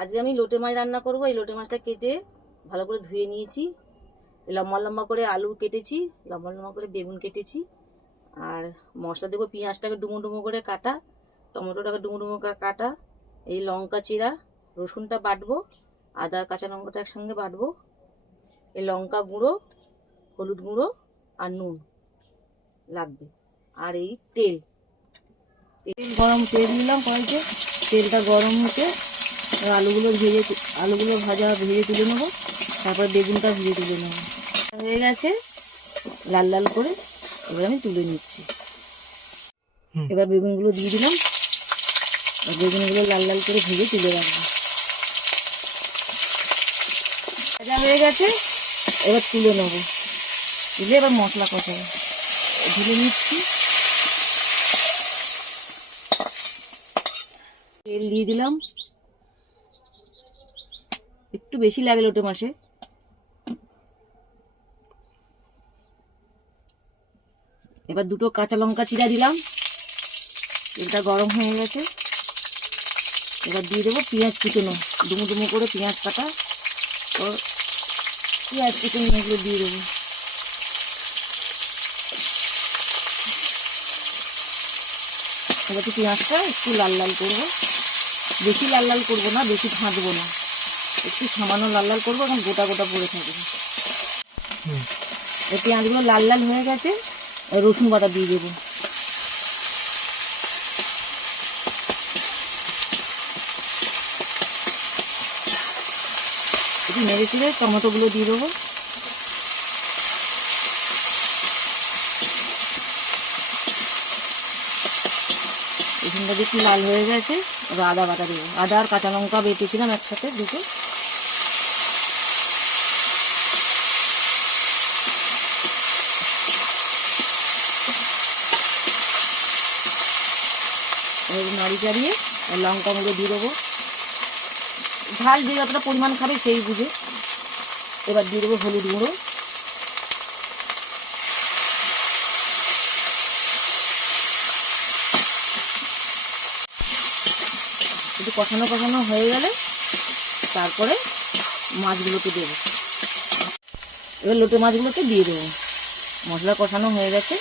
আজকে আমি লোটে মাছ রান্না করব। এই লোটে মাছটা কেটে ভালো করে ধুয়ে নিয়েছি। লম্বা লম্বা করে আলু কেটেছি, লম্বা লম্বা করে বেগুন কেটেছি। আর মশলা দেবো, পেঁয়াজটাকে ডুমো ডুমো করে কাটা, টমেটোটাকে ডুমো ডুমো করে কাটা, এই লঙ্কা চিরা, রসুনটা বাটবো, আদা কাঁচা লঙ্কাটা একসঙ্গে বাটবো, এই লঙ্কা গুঁড়ো, হলুদ গুঁড়ো আর নুন লাগবে। আর এই তেল তেল নিলাম কড়াইতে। তেলটা গরম হতে আলুগুলো ভাজা ভেজে তুলে নেবো। তারপর বেগুনটা ভেজে তুলে নেবো। হয়ে গেছে লাল লাল করে, এবার আমি তুলে নিচ্ছি। এবার বেগুনগুলো দিয়ে দিলাম, আর বেগুনগুলো লাল লাল করে ভেজে তুলে রাখবো। ভাজা হয়ে গেছে, এবার তুলে নেবো। তুলে এবার মশলা কষাবো, ঢেলে নিচ্ছি। তেল দিয়ে দিলাম, একটু বেশি লাগে লোটে মাছে। এবার দুটো কাঁচা লঙ্কা চিরা দিলাম। তেলটা গরম হয়ে গেছে, এবার দিয়ে দেবো পেঁয়াজ কুচনো, ডুমো ডুমো করে পেঁয়াজ কাটা। তো পেঁয়াজ কুচনো এগুলো দিয়ে দেবো। এবার পেঁয়াজটা একটু লাল লাল করবো, বেশি লাল লাল করবো না, বেশি ভাজবো না, একটু সামান্য লাল লাল করবো, এখন গোটা গোটা পড়ে থাকবে। এই পেঁয়াজগুলো লাল লাল হয়ে গেছে, রসুন বাটা দিয়ে দেবো। একটু নেড়ে চেড়ে টমেটোগুলো দিয়ে দেবো। রসুনটা একটু লাল হয়ে গেছে, এবার আদা বাটা দেবো। আদা আর কাঁচা লঙ্কা বেটেছিলাম একসাথে দুটো। নাড়ি চাড়িয়ে লঙ্কা গুঁড়ো দিয়ে দেবো, ঝাল যে যতটা পরিমাণ খাবে সেই বুঝে। এবার দিয়ে দেবো হলুদ গুঁড়ো, একটু কষানো কষানো হয়ে গেলে তারপরে মাছগুলোকে দেবো। এবার লোটে মাছগুলোকে দিয়ে দেবো। মশলা কষানো হয়ে গেছে,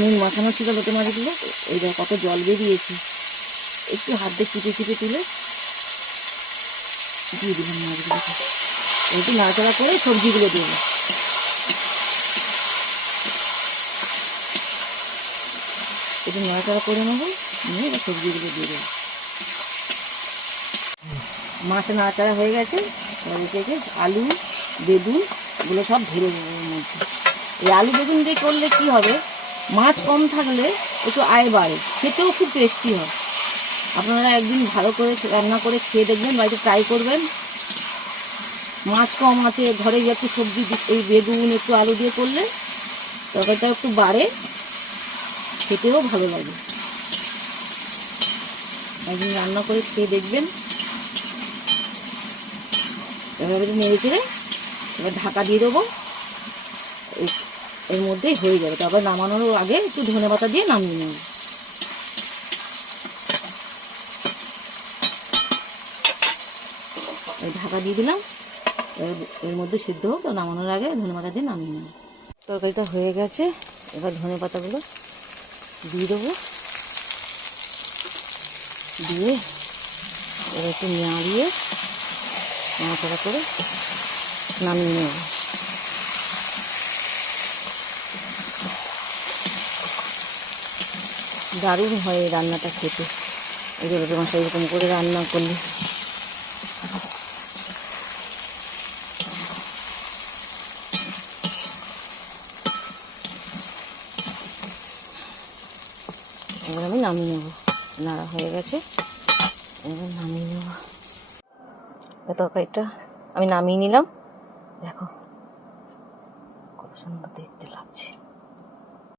নুন মাখানো ছিল লোটে মাছগুলো। এই দেখো কত জল বেরিয়েছে, একটু হাত দিয়ে চিপে চিপে তুলে দিয়ে দিলাম মাছগুলোকে। একটু নাড়াচাড়া করে সবজিগুলো দেবো। একটু নাড়াচাড়া করে নেবো, নিয়ে এবার সবজিগুলো দিয়ে দেবো। মাছ নাড়াচাড়া হয়ে গেছে, এবার থেকে আলু বেগুন এগুলো সব ঢেলে দেবো এর মধ্যে। এই আলু বেগুন দিয়ে করলে কি হবে, মাছ কম থাকলে একটু আয় বাড়ে, খেতেও খুব টেস্টি হয়। আপনারা একদিন ভালো করে রান্না করে খেয়ে দেখবেন, বাড়িতে ট্রাই করবেন। মাছ কম আছে ঘরে, একটু সবজি এই বেগুন একটু আলু দিয়ে করলে তরকারিটা একটু বাড়ে, খেতেও ভালো লাগে। একদিন রান্না করে খেয়ে দেখবেন। এবার নেড়ে চেড়ে এবার ঢাকা দিয়ে দেবো, এর মধ্যেই হয়ে যাবে। তারপর নামানোর আগে একটু ধনেপাতা দিয়ে নামিয়ে নেব। ঢাকা দিয়ে দিলাম, এর মধ্যে সিদ্ধ হোক, তো নামানোর আগে ধনেপাতা দিয়ে নামিয়ে নেব। তরকারিটা হয়ে গেছে, এবার ধনেপাতাগুলো দিয়ে দেবো। দিয়ে এবার একটু নাড়িয়ে নাড়াচাড়া করে নামিয়ে নেব। দারুণ হয় এই রান্নাটা খেতে, এই লোটে মাছটা এরকম করে রান্না করলে। এবার আমি নামিয়ে নেব, নাড়া হয়ে গেছে, এবার নামিয়ে নেব। তরকারিটা আমি নামিয়ে নিলাম, দেখো কত সুন্দর দেখতে লাগছে।